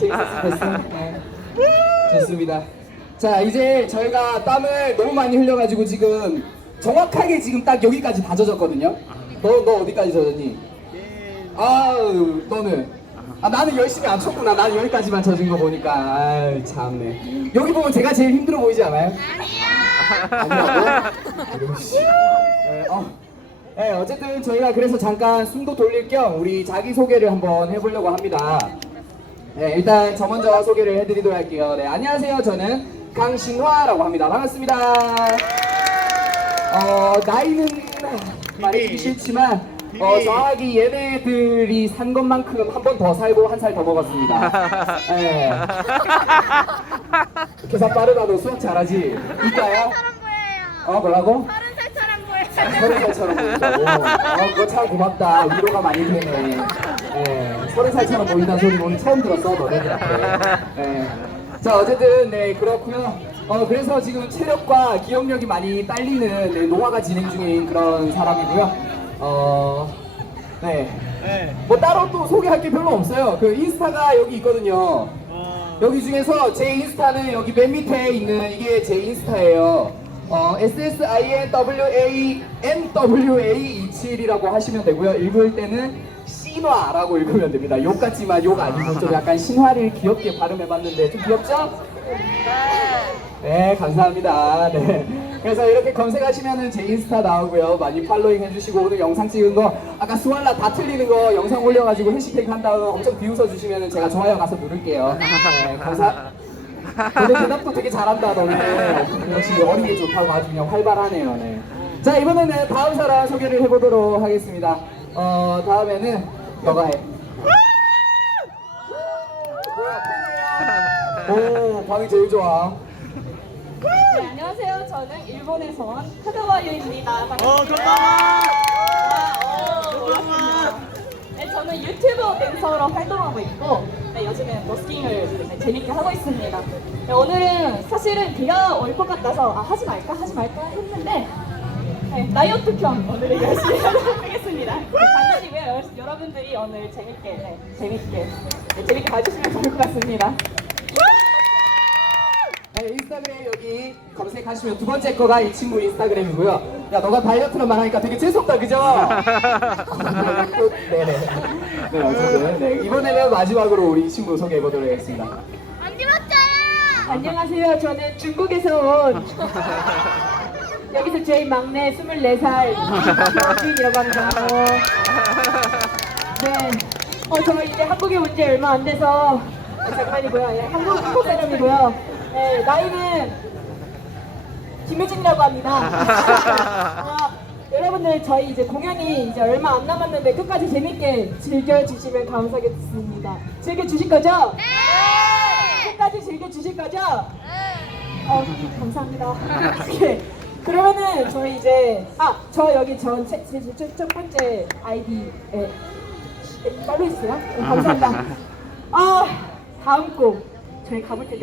재밌었어. 네. 좋습니다. 자, 이제 저희가 땀을 너무 많이 흘려가지고 지금 정확하게 지금 딱 여기까지 다 젖었거든요. 너, 너 어디까지 젖었니? 아, 너는? 아, 나는 열심히 안 쳤구나. 나는 여기까지만 젖은 거 보니까. 아 참네. 여기 보면 제가 제일 힘들어 보이지 않아요? 아니야. 아니라고? 네, 어. 네, 어쨌든 저희가 그래서 잠깐 숨도 돌릴 겸 우리 자기소개를 한번 해보려고 합니다. 네, 일단 저 먼저 소개를 해드리도록 할게요. 네, 안녕하세요. 저는 강신화라고 합니다. 반갑습니다. 어, 나이는 말하기 싫지만, 어, 정확히 얘네들이 산 것만큼 한 번 더 살고 한 살 더 먹었습니다. 네. 계산 빠르다, 너 수학 잘하지? 보여요. 어, 뭐라고? 서른 살처럼 보여요. 서른 살처럼 보인다고. 어, 그거 참 고맙다. 위로가 많이 되네. 예, 서른 살처럼 보인다는 소리 오늘 처음 들었어, 너네들한테. 예. 자, 어쨌든, 네, 그렇고요 어, 그래서 지금 체력과 기억력이 많이 딸리는 네, 노화가 진행 중인 그런 사람이고요. 어, 네. 뭐 따로 또 소개할 게 별로 없어요. 그 인스타가 여기 있거든요. 여기 중에서 제 인스타는 여기 맨 밑에 있는 이게 제 인스타예요. 어, SSINWA, NWA27이라고 하시면 되고요. 읽을 때는 신화라고 읽으면 됩니다. 욕 같지만 욕 아니고 좀 약간 신화를 귀엽게 발음해봤는데 좀 귀엽죠? 네, 감사합니다. 네. 그래서 이렇게 검색하시면은 제 인스타 나오고요. 많이 팔로잉 해주시고 오늘 영상 찍은 거 아까 스왈라 다 틀리는 거 영상 올려가지고 해시태그 한 다음 엄청 비웃어 주시면은 제가 좋아요 가서 누를게요. 네, 감사. 근데 대답도 되게 잘한다 너네. 역시 어린 게 좋다고 아주 그냥 활발하네요. 네. 자 이번에는 다음 사람 소개를 해보도록 하겠습니다. 어 다음에는 너가 해. 오 방이 제일 좋아. 네, 안녕하세요. 저는 일본에서 온 카드와유입니다. 어, 반갑습니다. 잠깐만! 네, 저는 유튜브 댄서로 활동하고 있고, 네, 요즘에 버스킹을 네, 재밌게 하고 있습니다. 네, 오늘은 사실은 비가 올 것 같아서, 아, 하지 말까? 하지 말까? 했는데, 네, 다이어트 겸 오늘은 열심히 하도록 하겠습니다. 네, 장난이고요. 오늘 재밌게, 네, 재밌게, 네, 재밌게 봐주시면 좋을 것 같습니다. 네, 인스타그램 여기 검색하시면 두 번째 거가 이 친구 인스타그램이고요. 야, 너가 다이어트를 말하니까 되게 재수없다, 그죠? 또, 네네. 네, 어쨌든. 네, 이번에는 마지막으로 우리 이 친구 소개해보도록 하겠습니다. 안 들었잖아. 안녕하세요. 저는 중국에서 온 여기서 제일 막내 24살 김정진이라고 합니다. 어, 네. 어, 저 이제 한국에 온 지 얼마 안 돼서 어, 잠깐이고요. 예, 한국, 한국 사람이고요. 네, 나이는 김효진이라고 합니다. 아, 여러분들 저희 이제 공연이 이제 얼마 안 남았는데 끝까지 재밌게 즐겨주시면 감사하겠습니다. 즐겨주실 거죠? 네. 끝까지 즐겨주실 거죠? 어, 감사합니다. 예. 그러면은 저희 이제 아 저 여기 전첫 번째 아이디 에 팔로 있어요? 네, 감사합니다. 아 다음 곡 저희 가볼 텐데